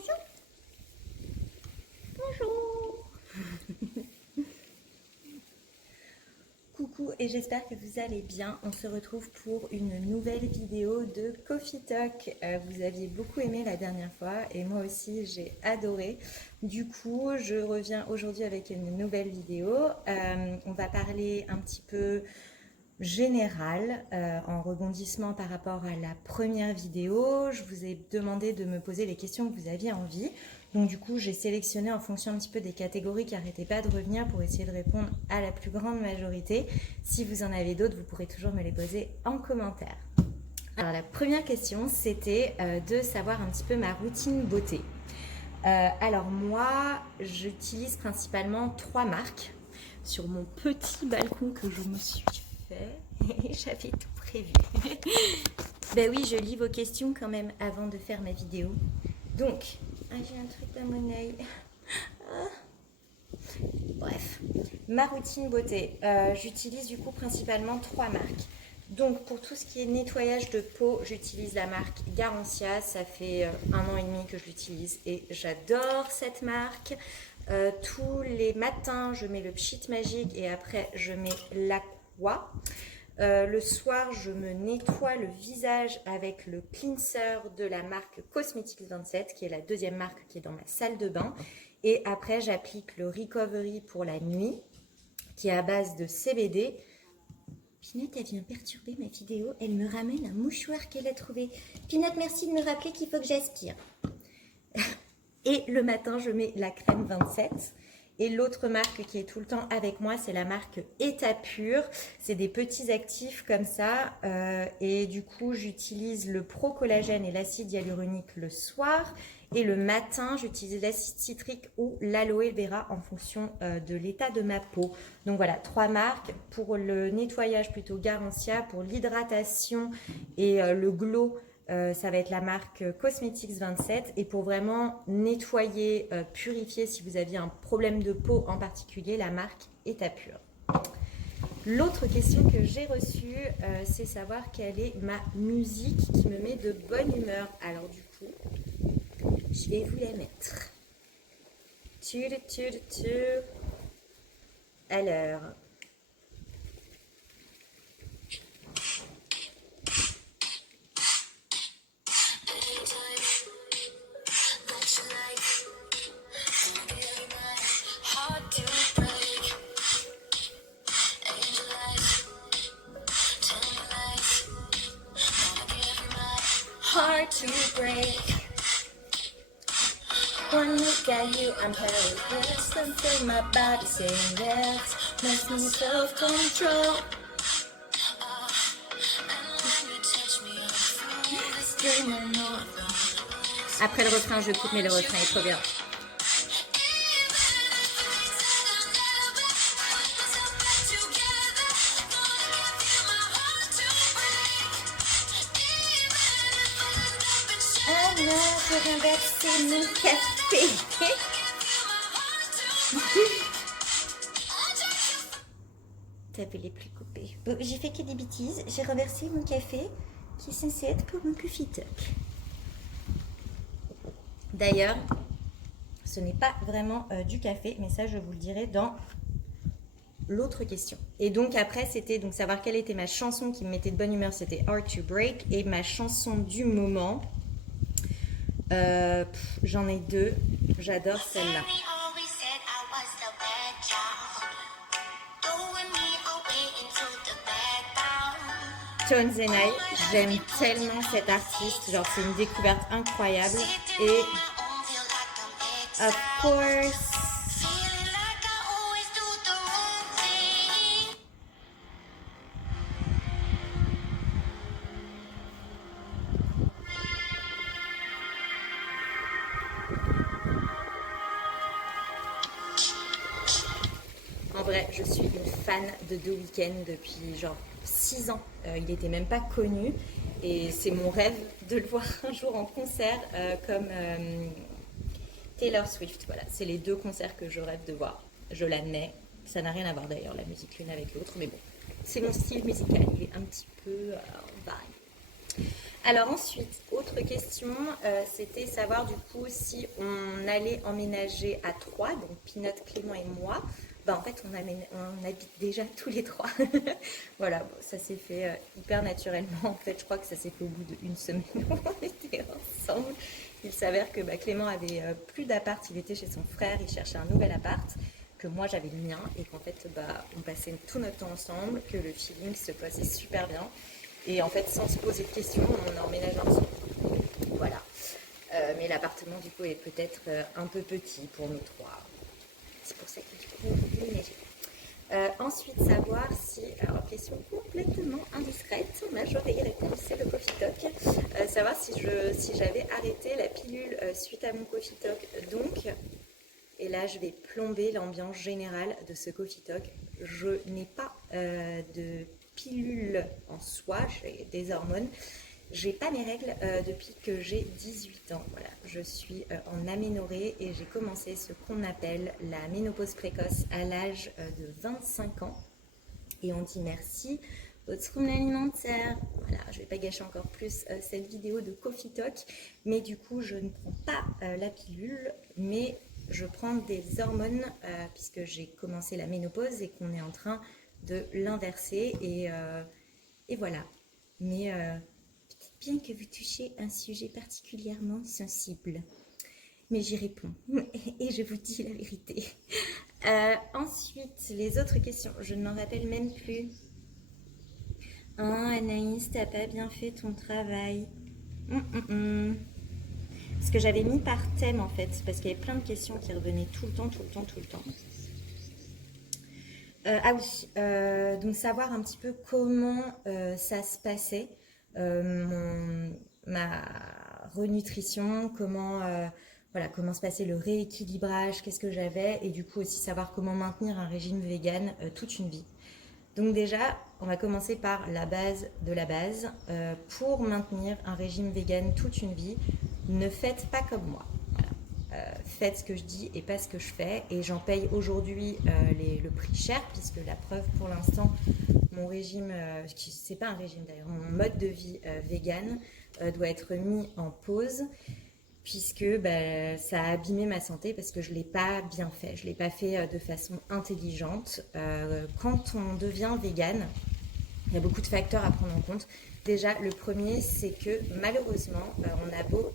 Bonjour. Bonjour. Coucou et j'espère que vous allez bien. On se retrouve pour une nouvelle vidéo de Coffee Talk. Vous aviez beaucoup aimé la dernière fois et moi aussi j'ai adoré. Du coup, je reviens aujourd'hui avec une nouvelle vidéo. On va parler un petit peu général en rebondissement par rapport à la première vidéo. Je vous ai demandé de me poser les questions que vous aviez envie. Donc du coup, j'ai sélectionné en fonction un petit peu des catégories qui n'arrêtaient pas de revenir pour essayer de répondre à la plus grande majorité. Si vous en avez d'autres, vous pourrez toujours me les poser en commentaire. Alors la première question, c'était de savoir un petit peu ma routine beauté. Alors moi, j'utilise principalement 3 marques sur mon petit balcon que je me suis fait. J'avais tout prévu. Ben oui, je lis vos questions quand même avant de faire ma vidéo. Donc, j'ai un truc dans mon œil. Bref, ma routine beauté. J'utilise du coup principalement 3 marques. Donc pour tout ce qui est nettoyage de peau, j'utilise la marque Garancia. Ça fait 1 an et demi que je l'utilise et j'adore cette marque. Tous les matins, je mets le Pchit Magique et après je mets l'Aqua. Le soir, je me nettoie le visage avec le cleanser de la marque Cosmetics 27, qui est la deuxième marque qui est dans ma salle de bain. Et après, j'applique le Recovery pour la nuit, qui est à base de CBD. Pinette, elle vient perturber ma vidéo. Elle me ramène un mouchoir qu'elle a trouvé. Pinette, merci de me rappeler qu'il faut que j'aspire. Et le matin, je mets la crème 27. Et l'autre marque qui est tout le temps avec moi, c'est la marque État Pur. C'est des petits actifs comme ça. Et du coup, j'utilise le Pro Collagène et l'acide hyaluronique le soir. Et le matin, j'utilise l'acide citrique ou l'aloe vera en fonction de l'état de ma peau. Donc voilà, 3 marques. Pour le nettoyage, plutôt Garancia. Pour l'hydratation et le glow, ça va être la marque Cosmetics 27. Et pour vraiment nettoyer, purifier, si vous aviez un problème de peau en particulier, la marque État Pur. L'autre question que j'ai reçue, c'est savoir quelle est ma musique qui me met de bonne humeur. Alors du coup, je vais vous la mettre. Alors... Hard to break. One look at you, I'm helpless. Don't feel my body saying yes. Must need self-control. Après le refrain, je coupe, mais le refrain est trop bien. Je vais renverser mon café. Ça voulait plus couper. Bon, j'ai fait que des bêtises. J'ai renversé mon café qui est censé être pour mon coffee talk. D'ailleurs, ce n'est pas vraiment du café, mais ça je vous le dirai dans l'autre question. Et donc après, c'était donc savoir quelle était ma chanson qui me mettait de bonne humeur, c'était Hard to Break. Et ma chanson du moment, j'en ai 2. J'adore celle-là. Tones and I, j'aime tellement cet artiste, genre c'est une découverte incroyable. Et of course, en vrai, je suis une fan de The Weeknd depuis genre 6 ans. Il n'était même pas connu et c'est mon rêve de le voir un jour en concert comme Taylor Swift. Voilà, c'est les 2 concerts que je rêve de voir. Je l'admets. Ça n'a rien à voir d'ailleurs la musique l'une avec l'autre, mais bon, c'est mon style musical. Il est un petit peu vague. Alors ensuite, autre question, c'était savoir du coup si on allait emménager à trois, donc Pinot, Clément et moi. Ben, en fait, on habite déjà tous les trois. Voilà, bon, ça s'est fait hyper naturellement. En fait, je crois que ça s'est fait au bout d'une semaine où on était ensemble. Il s'avère que Clément avait plus d'appart, il était chez son frère, il cherchait un nouvel appart, que moi j'avais le mien, et qu'en fait, on passait tout notre temps ensemble, que le feeling se passait super bien. Et en fait, sans se poser de questions, on a emménagé ensemble. Voilà. Mais l'appartement, du coup, est peut-être un peu petit pour nous trois. C'est pour ça qu'il faut déménager. Ensuite, savoir si, alors question complètement indiscrète, mais je vais y répondre, c'est le Coffee Talk. Savoir si j'avais arrêté la pilule suite à mon Coffee Talk. Donc, et là, je vais plomber l'ambiance générale de ce Coffee Talk. Je n'ai pas de pilule en soi, j'ai des hormones. J'ai pas mes règles depuis que j'ai 18 ans. Voilà, je suis en aménorrhée et j'ai commencé ce qu'on appelle la ménopause précoce à l'âge de 25 ans. Et on dit merci aux troubles alimentaires. Voilà, je vais pas gâcher encore plus cette vidéo de Coffee Talk, mais du coup, je ne prends pas la pilule, mais je prends des hormones puisque j'ai commencé la ménopause et qu'on est en train de l'inverser. Et voilà. Mais peut-être bien que vous touchez un sujet particulièrement sensible. Mais j'y réponds et je vous dis la vérité. Ensuite, les autres questions, je ne m'en rappelle même plus. Ah, Anaïs, t'as pas bien fait ton travail. Parce que j'avais mis par thème en fait, parce qu'il y avait plein de questions qui revenaient tout le temps. Ah oui, donc savoir un petit peu comment ça se passait, ma renutrition, comment se passait le rééquilibrage, qu'est-ce que j'avais, et du coup aussi savoir comment maintenir un régime vegan toute une vie. Donc déjà, on va commencer par la base de la base. Pour maintenir un régime vegan toute une vie, ne faites pas comme moi. Faites ce que je dis et pas ce que je fais. Et j'en paye aujourd'hui le prix cher, puisque la preuve pour l'instant, mon régime, c'est pas un régime d'ailleurs, mon mode de vie vegan doit être mis en pause, puisque ça a abîmé ma santé parce que je ne l'ai pas bien fait. Je ne l'ai pas fait de façon intelligente. Quand on devient vegan, il y a beaucoup de facteurs à prendre en compte. Déjà, le premier, c'est que malheureusement, on a beau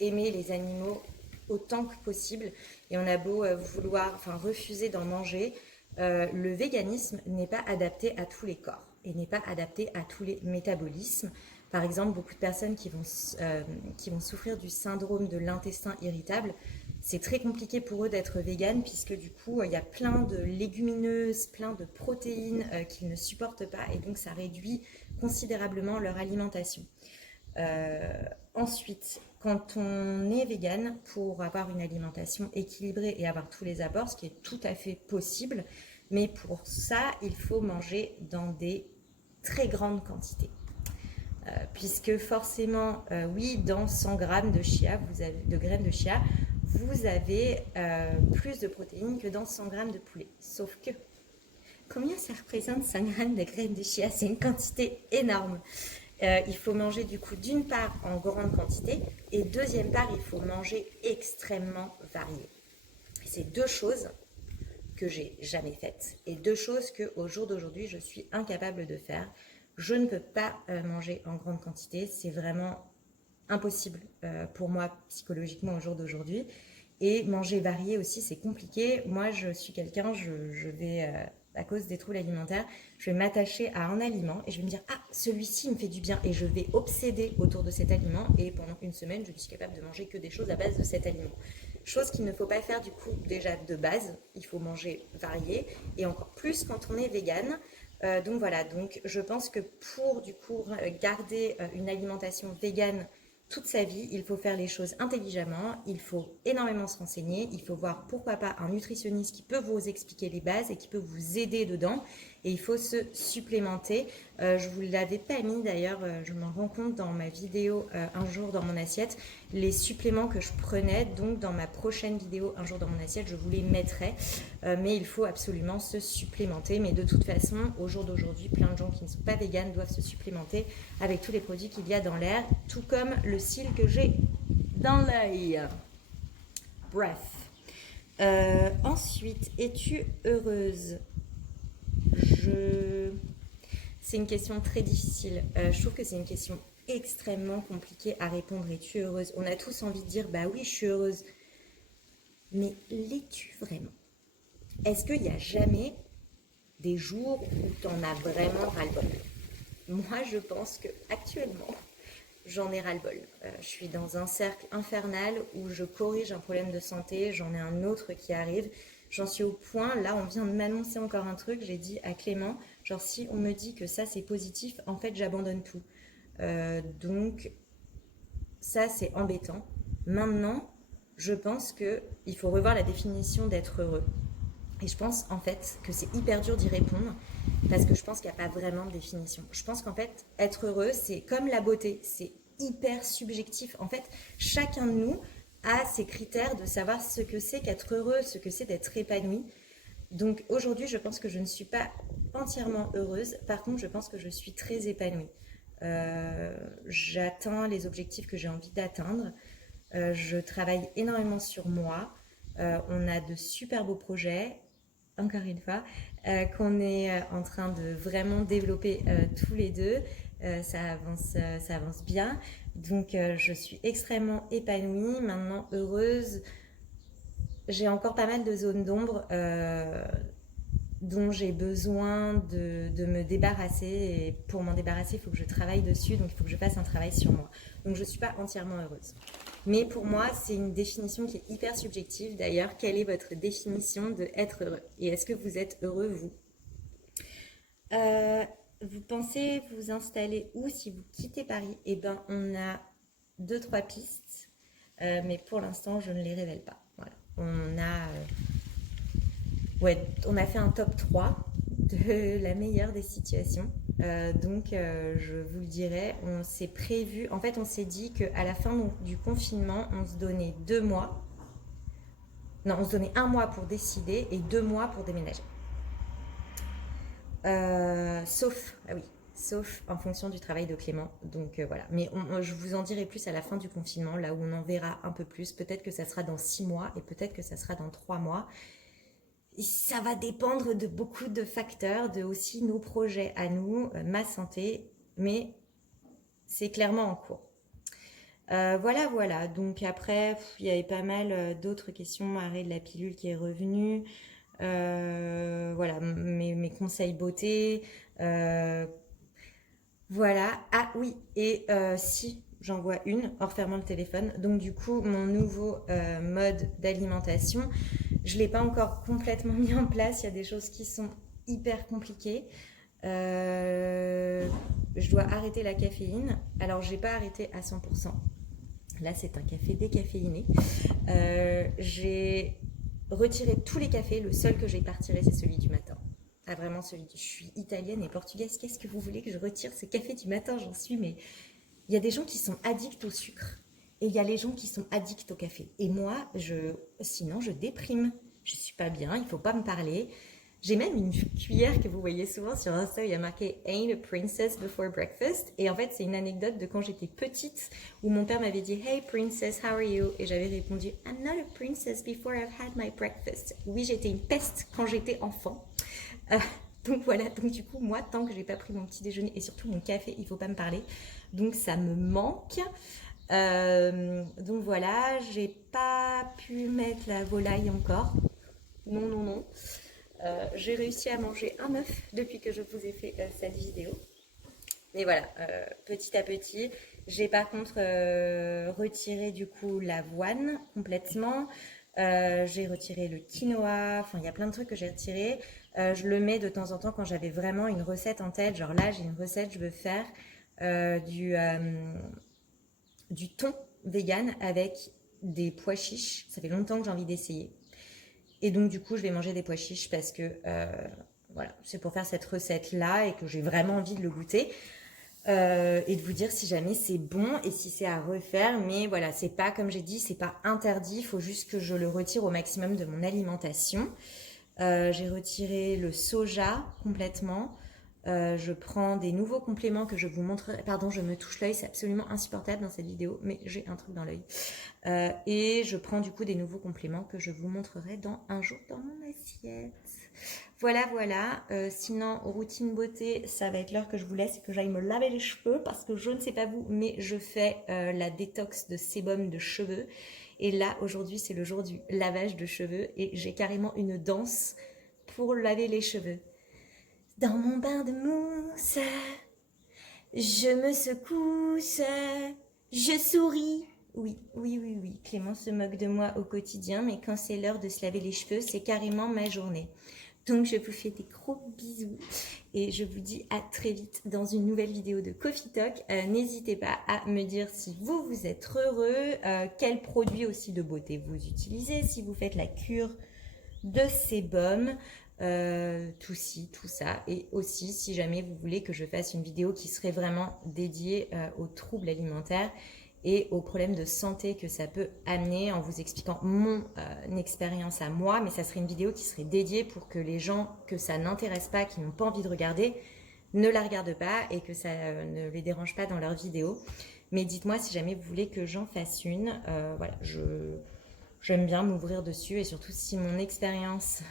aimer les animaux autant que possible et on a beau refuser d'en manger, le véganisme n'est pas adapté à tous les corps et n'est pas adapté à tous les métabolismes. Par exemple, beaucoup de personnes qui vont souffrir du syndrome de l'intestin irritable, c'est très compliqué pour eux d'être vegan puisque du coup, il y a plein de légumineuses, plein de protéines qu'ils ne supportent pas et donc ça réduit considérablement leur alimentation. Ensuite, quand on est vegan, pour avoir une alimentation équilibrée et avoir tous les apports, ce qui est tout à fait possible, mais pour ça, il faut manger dans des très grandes quantités. Puisque forcément, oui, dans 100 grammes de chia, de graines de chia, vous avez plus de protéines que dans 100 grammes de poulet. Sauf que, combien ça représente 100 grammes de graines de chia? C'est une quantité énorme. Il faut manger du coup d'une part en grande quantité et deuxième part il faut manger extrêmement varié. C'est deux choses que j'ai jamais faites et deux choses que au jour d'aujourd'hui je suis incapable de faire. Je ne peux pas manger en grande quantité, c'est vraiment impossible pour moi psychologiquement au jour d'aujourd'hui. Et manger varié aussi, c'est compliqué. Moi, je suis quelqu'un, je vais, à cause des troubles alimentaires, je vais m'attacher à un aliment et je vais me dire, ah, celui-ci me fait du bien. Et je vais obséder autour de cet aliment. Et pendant une semaine, je suis capable de manger que des choses à base de cet aliment. Chose qu'il ne faut pas faire du coup déjà de base. Il faut manger varié. Et encore plus quand on est vegan. Donc voilà, donc je pense que pour du coup garder une alimentation végane toute sa vie, il faut faire les choses intelligemment, il faut énormément se renseigner, il faut voir pourquoi pas un nutritionniste qui peut vous expliquer les bases et qui peut vous aider dedans et il faut se supplémenter. Je vous l'avais pas mis d'ailleurs, je m'en rends compte dans ma vidéo un jour dans mon assiette, les suppléments que je prenais, donc dans ma prochaine vidéo un jour dans mon assiette, je vous les mettrai, mais il faut absolument se supplémenter. Mais de toute façon, au jour d'aujourd'hui, plein de gens qui ne sont pas véganes doivent se supplémenter avec tous les produits qu'il y a dans l'air, tout comme le cil que j'ai dans l'œil. Bref. Ensuite, es-tu heureuse? C'est une question très difficile. Je trouve que c'est une question extrêmement compliquée à répondre. Es-tu heureuse? On a tous envie de dire, bah oui, je suis heureuse. Mais l'es-tu vraiment? Est-ce qu'il n'y a jamais des jours où tu en as vraiment ras-le-bol? Moi, je pense que actuellement, j'en ai ras-le-bol. Je suis dans un cercle infernal où je corrige un problème de santé, j'en ai un autre qui arrive. J'en suis au point, là on vient de m'annoncer encore un truc, j'ai dit à Clément, genre si on me dit que ça c'est positif, en fait j'abandonne tout. Donc ça c'est embêtant. Maintenant, je pense qu'il faut revoir la définition d'être heureux. Et je pense en fait que c'est hyper dur d'y répondre parce que je pense qu'il n'y a pas vraiment de définition. Je pense qu'en fait, être heureux, c'est comme la beauté, c'est hyper subjectif. En fait, chacun de nous a ses critères de savoir ce que c'est qu'être heureux, ce que c'est d'être épanoui. Donc aujourd'hui, je pense que je ne suis pas entièrement heureuse. Par contre, je pense que je suis très épanouie. J'atteins les objectifs que j'ai envie d'atteindre. Je travaille énormément sur moi. On a de super beaux projets, encore une fois, qu'on est en train de vraiment développer tous les deux. Ça avance bien. Donc, je suis extrêmement épanouie, maintenant heureuse. J'ai encore pas mal de zones d'ombre dont j'ai besoin de me débarrasser. Et pour m'en débarrasser, il faut que je travaille dessus. Donc, il faut que je fasse un travail sur moi. Donc, je ne suis pas entièrement heureuse. Mais pour moi, c'est une définition qui est hyper subjective. D'ailleurs, quelle est votre définition de être heureux? Et est-ce que vous êtes heureux, vous? Vous pensez vous installer où si vous quittez Paris? Eh bien, on a 2-3 pistes, mais pour l'instant, je ne les révèle pas. Voilà. On a fait un top 3 de la meilleure des situations. Donc, je vous le dirai, on s'est prévu, en fait, on s'est dit qu'à la fin du confinement, on se donnait 2 mois. Non, on se donnait 1 mois pour décider et 2 mois pour déménager. Sauf en fonction du travail de Clément. Donc voilà. Mais je vous en dirai plus à la fin du confinement, là où on en verra un peu plus. Peut-être que ça sera dans 6 mois et peut-être que ça sera dans 3 mois. Et ça va dépendre de beaucoup de facteurs, de aussi nos projets à nous, ma santé, mais c'est clairement en cours. Voilà. Donc après, il y avait pas mal d'autres questions. Arrêt de la pilule qui est revenue. Voilà, mes conseils beauté. Voilà. Ah oui, et si j'en vois une, hors fermant le téléphone. Donc du coup, mon nouveau mode d'alimentation, je ne l'ai pas encore complètement mis en place. Il y a des choses qui sont hyper compliquées. Je dois arrêter la caféine. Alors, je n'ai pas arrêté à 100%. Là, c'est un café décaféiné. J'ai retiré tous les cafés. Le seul que j'ai pas retiré, c'est celui du matin. Ah, vraiment, je suis italienne et portugaise. Qu'est-ce que vous voulez que je retire ce café du matin? J'en suis, mais il y a des gens qui sont addicts au sucre. Et il y a les gens qui sont addicts au café. Et moi, sinon, je déprime. Je suis pas bien, il faut pas me parler. J'ai même une cuillère que vous voyez souvent sur Insta où il y a marqué Ain't a princess before breakfast. Et en fait, c'est une anecdote de quand j'étais petite où mon père m'avait dit Hey princess, how are you? Et j'avais répondu I'm not a princess before I've had my breakfast. Oui, j'étais une peste quand j'étais enfant. Donc voilà, donc du coup, moi, tant que j'ai pas pris mon petit déjeuner et surtout mon café, il faut pas me parler. Donc ça me manque. Donc voilà, j'ai pas pu mettre la volaille encore. Non. J'ai réussi à manger un œuf depuis que je vous ai fait cette vidéo. Mais voilà, petit à petit, j'ai par contre retiré du coup l'avoine complètement. J'ai retiré le quinoa, enfin il y a plein de trucs que j'ai retirés. Je le mets de temps en temps quand j'avais vraiment une recette en tête. Genre là, j'ai une recette, je veux faire du thon vegan avec des pois chiches. Ça fait longtemps que j'ai envie d'essayer. Et donc, du coup, je vais manger des pois chiches parce que voilà, c'est pour faire cette recette-là et que j'ai vraiment envie de le goûter. Et de vous dire si jamais c'est bon et si c'est à refaire. Mais voilà, c'est pas, comme j'ai dit, c'est pas interdit. Il faut juste que je le retire au maximum de mon alimentation. J'ai retiré le soja complètement. Je prends des nouveaux compléments que je vous montrerai. Pardon, je me touche l'œil, c'est absolument insupportable dans cette vidéo, mais j'ai un truc dans l'œil. Et je prends du coup des nouveaux compléments que je vous montrerai dans un jour dans mon assiette. Voilà, voilà. Sinon, routine beauté, ça va être l'heure que je vous laisse et que j'aille me laver les cheveux parce que je ne sais pas vous, mais je fais la détox de sébum de cheveux. Et là, aujourd'hui, c'est le jour du lavage de cheveux et j'ai carrément une danse pour laver les cheveux. Dans mon bain de mousse, je me secousse, je souris. Oui, oui, oui, oui. Clément se moque de moi au quotidien, mais quand c'est l'heure de se laver les cheveux, c'est carrément ma journée. Donc, je vous fais des gros bisous et je vous dis à très vite dans une nouvelle vidéo de Coffee Talk. N'hésitez pas à me dire si vous, vous êtes heureux, quels produits aussi de beauté vous utilisez, si vous faites la cure de sébum, tout ci, tout ça. Et aussi, si jamais vous voulez que je fasse une vidéo qui serait vraiment dédiée aux troubles alimentaires et aux problèmes de santé que ça peut amener en vous expliquant mon expérience à moi, mais ça serait une vidéo qui serait dédiée pour que les gens que ça n'intéresse pas, qui n'ont pas envie de regarder, ne la regardent pas et que ça ne les dérange pas dans leur vidéo. Mais dites-moi si jamais vous voulez que j'en fasse une. Voilà, j'aime bien m'ouvrir dessus et surtout si mon expérience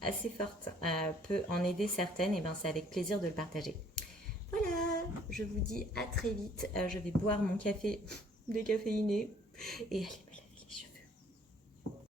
assez forte peut en aider certaines, et ben c'est avec plaisir de le partager. Voilà, je vous dis à très vite. Je vais boire mon café décaféiné et allez,